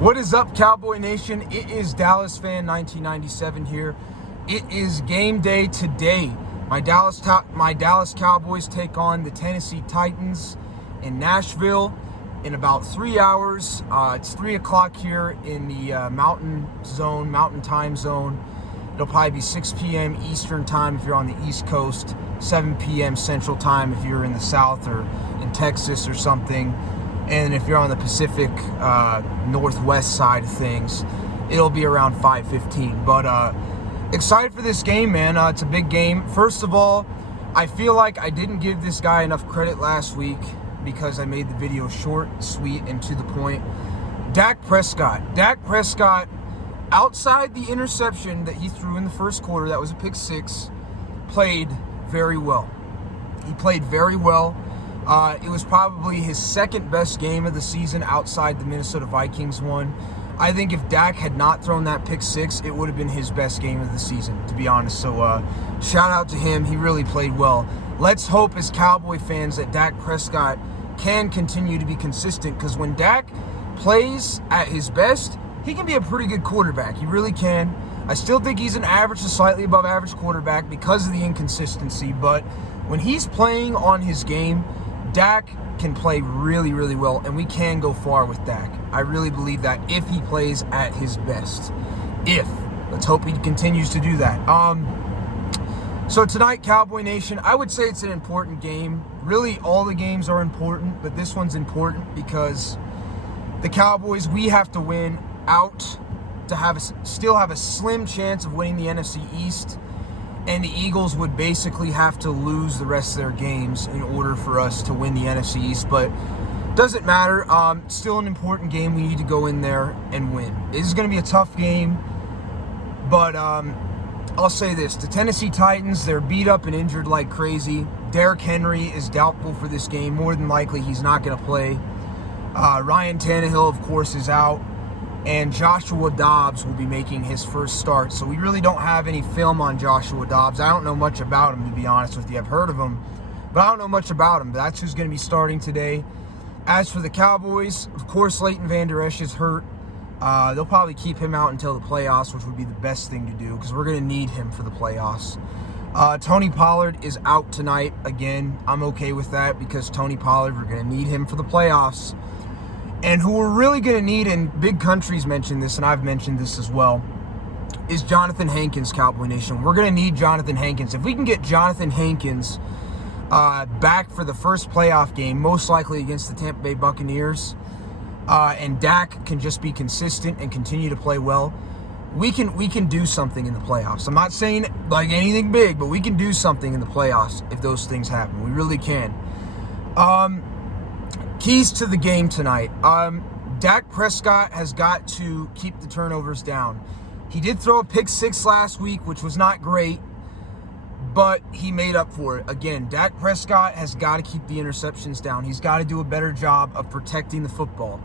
What is up, Cowboy Nation? It is Dallas Fan 1997 here. It is game day today. My Dallas Cowboys take on the Tennessee Titans in Nashville in about 3 hours. It's 3 o'clock here in the Mountain Time Zone. It'll probably be 6 p.m. Eastern Time if you're on the East Coast, 7 p.m. Central Time if you're in the South or in Texas or something. And if you're on the Pacific Northwest side of things, it'll be around 5:15. But excited for this game, man. It's a big game. First of all, I feel like I didn't give this guy enough credit last week because I made the video short, sweet, and to the point. Dak Prescott, outside the interception that he threw in the first quarter, that was a pick six, played very well. He played very well. It was probably his second best game of the season outside the Minnesota Vikings one. I think if Dak had not thrown that pick six, it would have been his best game of the season, to be honest. So shout out to him. He really played well. Let's hope as Cowboy fans that Dak Prescott can continue to be consistent, because when Dak plays at his best, he can be a pretty good quarterback. He really can. I still think he's an average to slightly above average quarterback because of the inconsistency, but when he's playing on his game, Dak can play really, really well, and we can go far with Dak. I really believe that if he plays at his best. Let's hope he continues to do that. So tonight, Cowboy Nation, I would say it's an important game. Really, all the games are important, but this one's important because the Cowboys, we have to win out to still have a slim chance of winning the NFC East. And the Eagles would basically have to lose the rest of their games in order for us to win the NFC East. But doesn't matter. Still an important game. We need to go in there and win. This is going to be a tough game. But I'll say this. The Tennessee Titans, they're beat up and injured like crazy. Derrick Henry is doubtful for this game. More than likely, he's not going to play. Ryan Tannehill, of course, is out. And Joshua Dobbs will be making his first start. So we really don't have any film on Joshua Dobbs. I don't know much about him, to be honest with you. I've heard of him, but I don't know much about him. That's who's going to be starting today. As for the Cowboys, of course, Leighton Vander Esch is hurt. They'll probably keep him out until the playoffs, which would be the best thing to do because we're going to need him for the playoffs. Tony Pollard is out tonight. Again, I'm okay with that because Tony Pollard, we're going to need him for the playoffs. And who we're really going to need, and big countries mentioned this, and I've mentioned this as well, is Jonathan Hankins, Cowboy Nation. We're going to need Jonathan Hankins. If we can get Jonathan Hankins back for the first playoff game, most likely against the Tampa Bay Buccaneers, and Dak can just be consistent and continue to play well, we can do something in the playoffs. I'm not saying like anything big, but we can do something in the playoffs if those things happen. We really can. Keys to the game tonight. Dak Prescott has got to keep the turnovers down. He did throw a pick six last week, which was not great, but he made up for it. Again, Dak Prescott has got to keep the interceptions down. He's got to do a better job of protecting the football.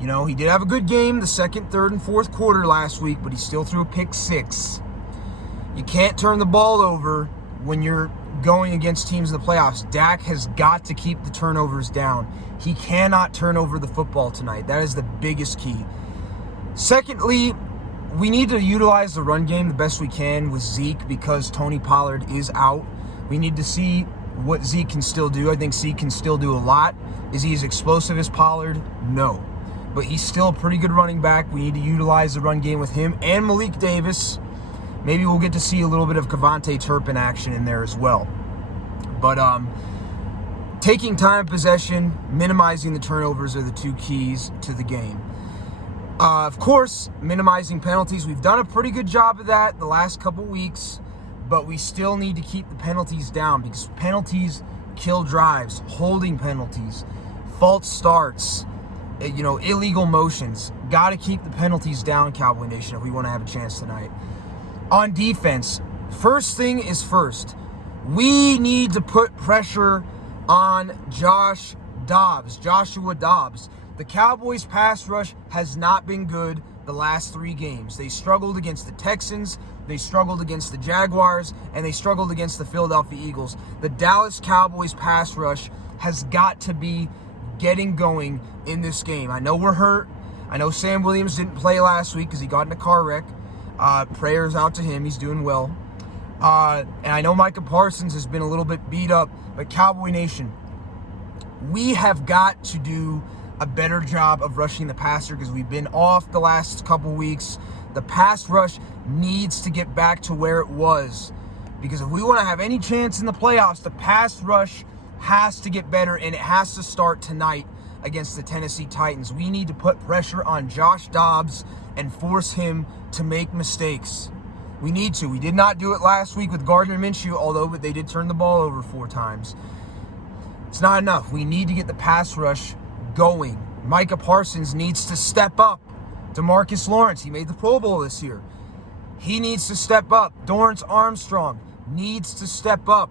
You know, he did have a good game the second, third, and fourth quarter last week, but he still threw a pick six. You can't turn the ball over when you're going against teams in the playoffs. Dak has got to keep the turnovers down. He cannot turn over the football tonight. That is the biggest key. Secondly, we need to utilize the run game the best we can with Zeke because Tony Pollard is out. We need to see what Zeke can still do. I think Zeke can still do a lot. Is he as explosive as Pollard? No. But he's still a pretty good running back. We need to utilize the run game with him and Malik Davis. Maybe we'll get to see a little bit of Kevontae Turpin action in there as well. But taking time of possession, minimizing the turnovers are the two keys to the game. Of course, minimizing penalties. We've done a pretty good job of that the last couple weeks, but we still need to keep the penalties down because penalties kill drives, holding penalties, false starts, illegal motions. Got to keep the penalties down, Cowboy Nation, if we want to have a chance tonight. On defense, first thing is first. We need to put pressure on Joshua Dobbs. The Cowboys' pass rush has not been good the last 3 games. They struggled against the Texans, they struggled against the Jaguars, and they struggled against the Philadelphia Eagles. The Dallas Cowboys' pass rush has got to be getting going in this game. I know we're hurt. I know Sam Williams didn't play last week because he got in a car wreck. Prayers out to him. He's doing well. And I know Micah Parsons has been a little bit beat up, but Cowboy Nation, we have got to do a better job of rushing the passer because we've been off the last couple weeks. The pass rush needs to get back to where it was, because if we want to have any chance in the playoffs, the pass rush has to get better, and it has to start tonight against the Tennessee Titans. We need to put pressure on Josh Dobbs and force him to make mistakes. We need to. We did not do it last week with Gardner Minshew, although they did turn the ball over 4 times. It's not enough. We need to get the pass rush going. Micah Parsons needs to step up. DeMarcus Lawrence, he made the Pro Bowl this year. He needs to step up. Dorrance Armstrong needs to step up.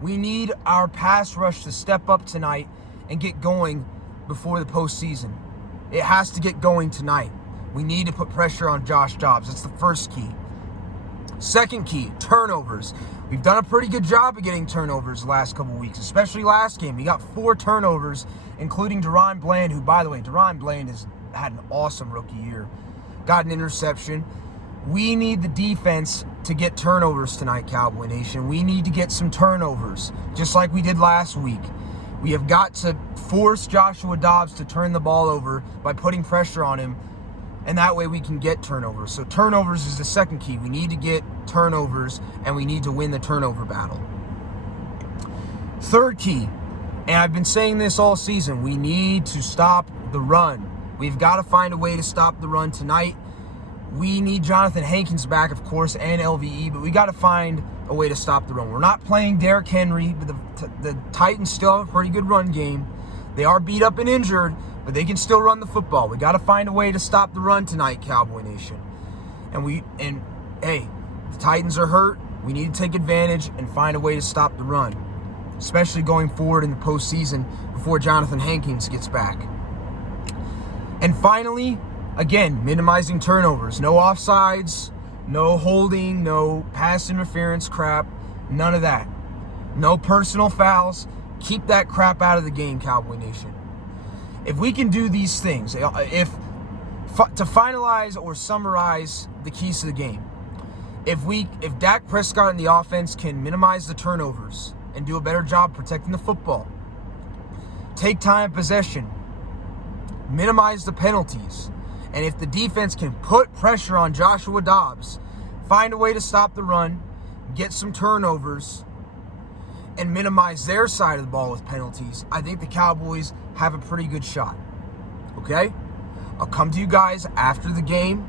We need our pass rush to step up tonight and get going before the postseason. It has to get going tonight. We need to put pressure on Josh Dobbs. That's the first key. Second key, turnovers. We've done a pretty good job of getting turnovers the last couple weeks, especially last game. We got 4 turnovers, including Deron Bland, who, by the way, Deron Bland has had an awesome rookie year. Got an interception. We need the defense to get turnovers tonight, Cowboy Nation. We need to get some turnovers, just like we did last week. We have got to force Joshua Dobbs to turn the ball over by putting pressure on him, and that way we can get turnovers. So turnovers is the second key. We need to get turnovers, and we need to win the turnover battle. Third key, and I've been saying this all season, we need to stop the run. We've got to find a way to stop the run tonight. We need Jonathan Hankins back, of course, and LVE, but we got to find a way to stop the run. We're not playing Derrick Henry, but the Titans still have a pretty good run game. They are beat up and injured, but they can still run the football. We got to find a way to stop the run tonight, Cowboy Nation. And hey, the Titans are hurt. We need to take advantage and find a way to stop the run, especially going forward in the postseason before Jonathan Hankins gets back. And finally, again, minimizing turnovers. No offsides, no holding, no pass interference crap, none of that. No personal fouls. Keep that crap out of the game, Cowboy Nation. If we can do these things, to finalize or summarize the keys to the game, if Dak Prescott and the offense can minimize the turnovers and do a better job protecting the football, take time of possession, minimize the penalties, and if the defense can put pressure on Joshua Dobbs, find a way to stop the run, get some turnovers, and minimize their side of the ball with penalties, I think the Cowboys have a pretty good shot. Okay? I'll come to you guys after the game.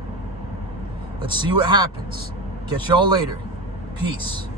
Let's see what happens. Catch y'all later. Peace.